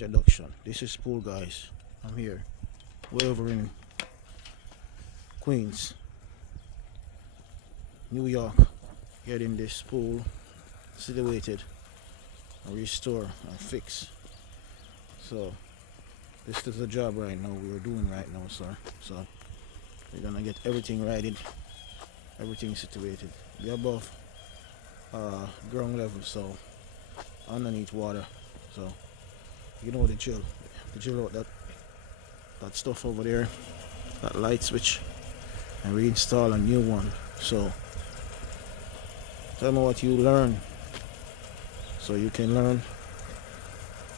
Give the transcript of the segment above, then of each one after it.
Introduction. This is Pool Guys. I'm here, way over in Queens, New York, getting this pool situated and restore and fix. So this is the job right now we're doing right now, sir. So we're gonna get everything righted, everything situated. We're above ground level, so underneath water. So you know the drill. The drill out that stuff over there, that light switch, and reinstall a new one. So tell me what you learn, so you can learn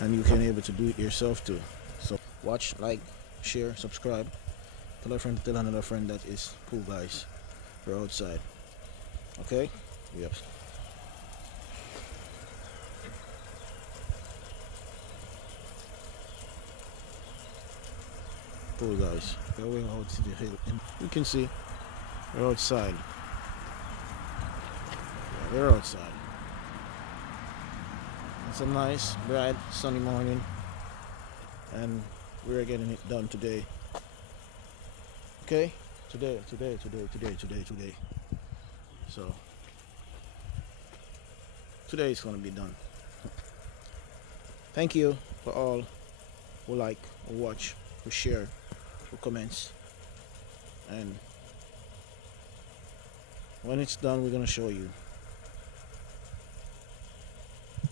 and you can able to do it yourself too. So watch, like, share, subscribe. Tell a friend to tell another friend that is Pool Guys. We're outside. Okay? Yep. Pool Guys. We're going out to the hill. And you can see we're outside. Yeah, we're outside. It's a nice, bright, sunny morning, and we're getting it done today. Okay? Today. So, today is gonna be done. Thank you for all who like, who watch, who share, who comments, and when it's done, we're gonna show you.